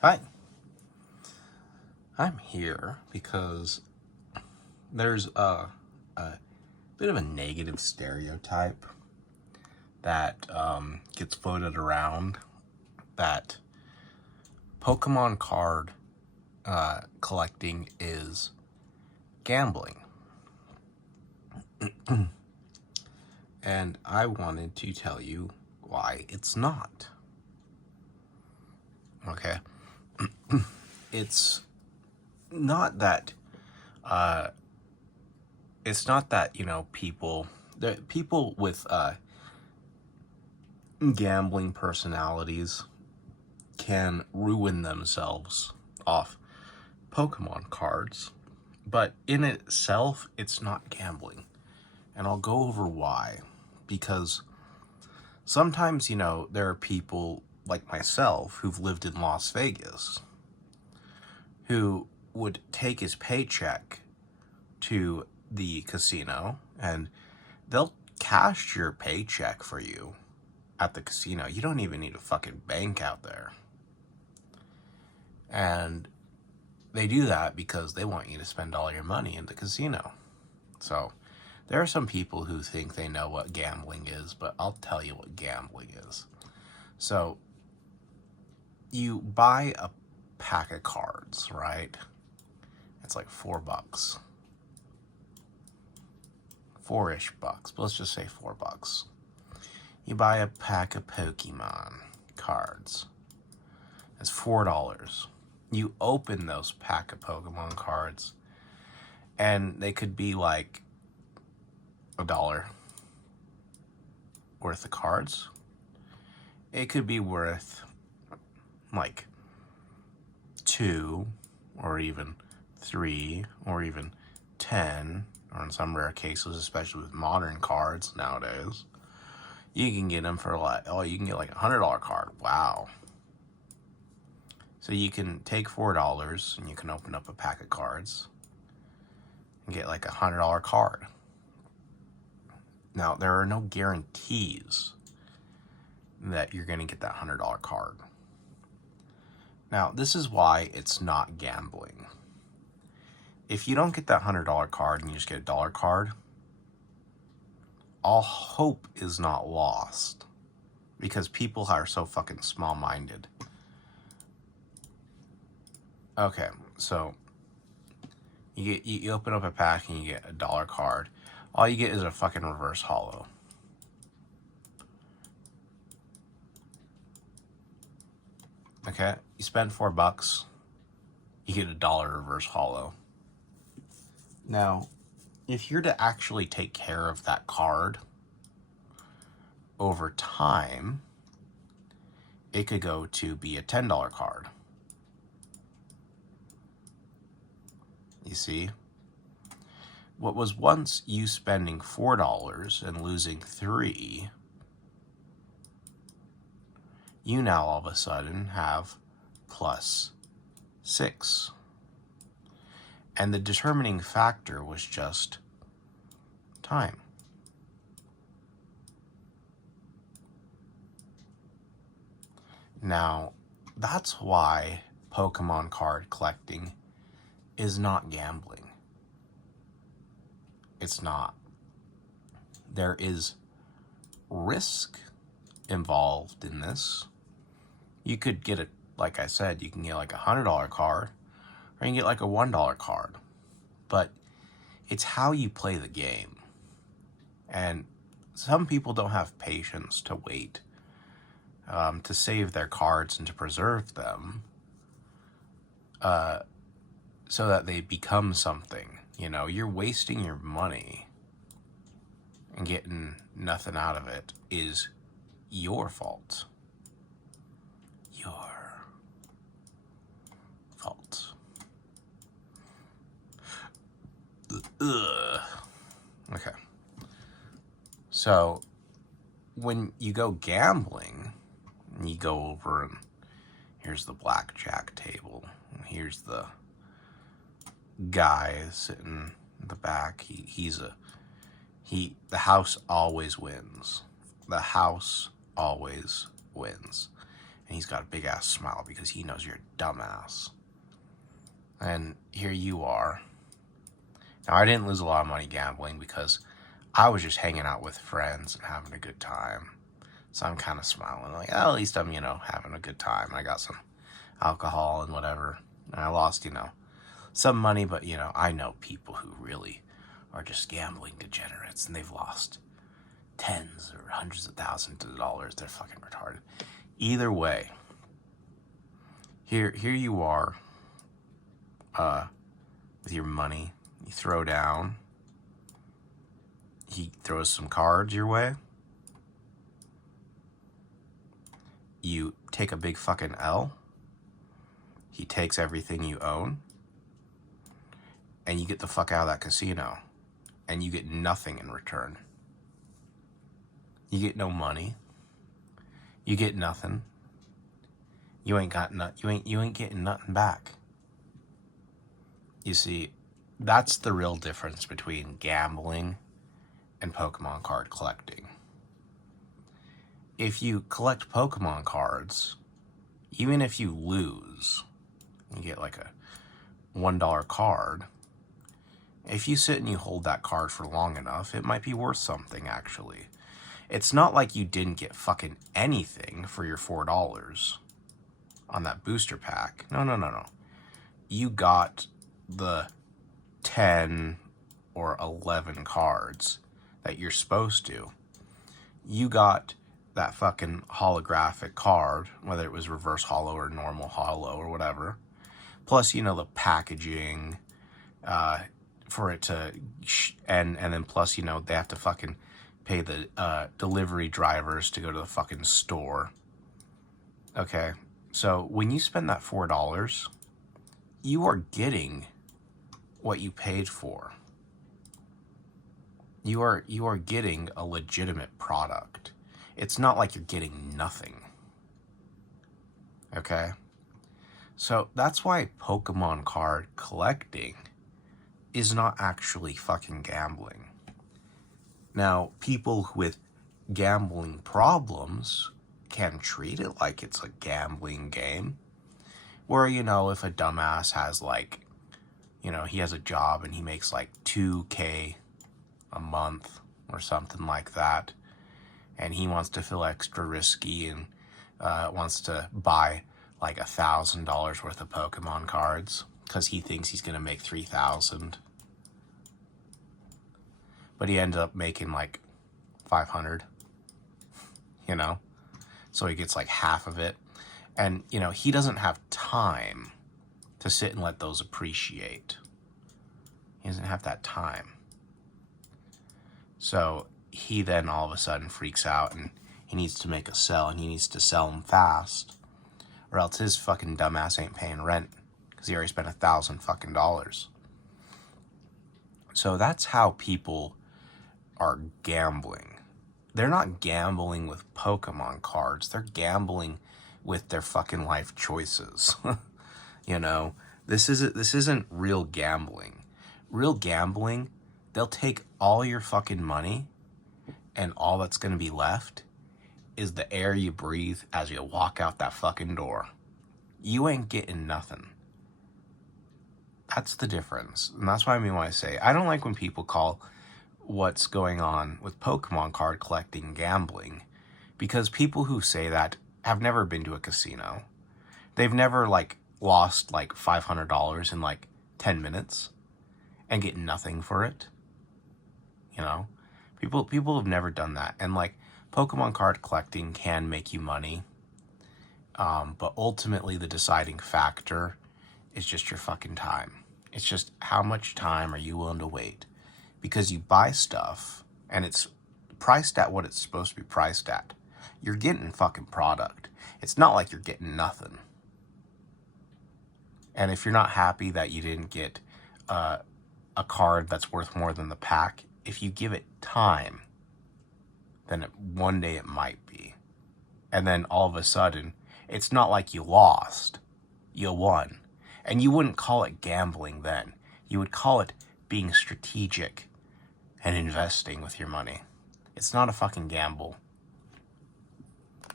Hi, I'm here because there's a bit of a negative stereotype that gets floated around that Pokemon card collecting is gambling. And I wanted to tell you why it's not. Okay? It's not that people with gambling personalities can ruin themselves off Pokemon cards, but in itself it's not gambling. And I'll go over why. Because sometimes, there are people like myself who've lived in Las Vegas who would take his paycheck to the casino and they'll cash your paycheck for you at the casino. You don't even need a fucking bank out there. And they do that because they want you to spend all your money in the casino. So there are some people who think they know what gambling is, but I'll tell you what gambling is. So you buy a pack of cards, right? It's like $4. $4-ish bucks, but let's just say $4. You buy a pack of Pokemon cards. It's $4. You open those pack of Pokemon cards, and they could be like $1 worth of cards. It could be worth like 2 or even 3 or even 10, or in some rare cases, especially with modern cards nowadays, you can get them for you can get like $100 card. Wow. So you can take $4 and you can open up a pack of cards and get like $100 card. Now, there are no guarantees that you're going to get that $100 card. Now, this is why it's not gambling. If you don't get that $100 card and you just get a dollar card, all hope is not lost because people are so fucking small-minded. Okay, so you open up a pack and you get a dollar card. All you get is a fucking reverse holo. Okay, you spend $4, you get a dollar reverse holo. Now, if you're to actually take care of that card over time, it could go to be a $10 card. You see? What was once you spending $4 and losing $3, you now all of a sudden have +6. And the determining factor was just time. Now, that's why Pokemon card collecting is not gambling. It's not. There is risk involved in this. You could get like I said, you can get like a $100 card, or you can get like a $1 card. But it's how you play the game. And some people don't have patience to wait to save their cards and to preserve them so that they become something. You're wasting your money and getting nothing out of it is your fault. Your fault. Ugh. Okay. So, when you go gambling, you go over and here's the blackjack table. And here's the guy sitting in the back. The house always wins. The house always wins. And he's got a big ass smile because he knows you're a dumbass. And here you are. Now, I didn't lose a lot of money gambling because I was just hanging out with friends and having a good time. So I'm kind of smiling, like, oh, at least I'm, having a good time. I got some alcohol and whatever. And I lost, some money, but, I know people who really are just gambling degenerates and they've lost tens or hundreds of thousands of dollars. They're fucking retarded. Either way, here you are, with your money. You throw down. He throws some cards your way. You take a big fucking L. He takes everything you own. And you get the fuck out of that casino. And you get nothing in return. You get no money. You get nothing. You ain't getting nothing back. You see, that's the real difference between gambling and Pokemon card collecting. If you collect Pokemon cards, even if you lose, you get like a $1 card. If you sit and you hold that card for long enough, it might be worth something, actually. It's not like you didn't get fucking anything for your $4 on that booster pack. No. You got the 10 or 11 cards that you're supposed to. You got that fucking holographic card, whether it was reverse holo or normal holo or whatever. Plus, the packaging for it to... And then plus, they have to fucking pay the delivery drivers to go to the fucking store. Okay, so when you spend that $4, you are getting what you paid for. You are getting a legitimate product. It's not like you're getting nothing. Okay? So that's why Pokemon card collecting is not actually fucking gambling. Now, people with gambling problems can treat it like it's a gambling game. Where, if a dumbass has he has a job and he makes like $2,000 a month or something like that, and he wants to feel extra risky and wants to buy like $1,000 worth of Pokemon cards because he thinks he's gonna make 3,000, but he ends up making like 500. So he gets like half of it, and he doesn't have time to sit and let those appreciate. He doesn't have that time. So he then all of a sudden freaks out and he needs to make a sell, and he needs to sell them fast, or else his fucking dumbass ain't paying rent because he already spent $1,000 fucking dollars. So that's how people are gambling. They're not gambling with Pokemon cards. They're gambling with their fucking life choices. This isn't real gambling. Real gambling, they'll take all your fucking money, and all that's going to be left is the air you breathe as you walk out that fucking door. You ain't getting nothing. That's the difference. And that's what I mean when I say, I don't like when people call what's going on with Pokemon card collecting gambling, because people who say that have never been to a casino. They've never lost $500 in 10 minutes and get nothing for it. People have never done that. And Pokemon card collecting can make you money, but ultimately the deciding factor is just your fucking time. It's just how much time are you willing to wait? Because you buy stuff and it's priced at what it's supposed to be priced at. You're getting fucking product. It's not like you're getting nothing. And if you're not happy that you didn't get a card that's worth more than the pack, if you give it time, then one day it might be. And then all of a sudden, it's not like you lost. You won. And you wouldn't call it gambling then. You would call it being strategic and investing with your money. It's not a fucking gamble.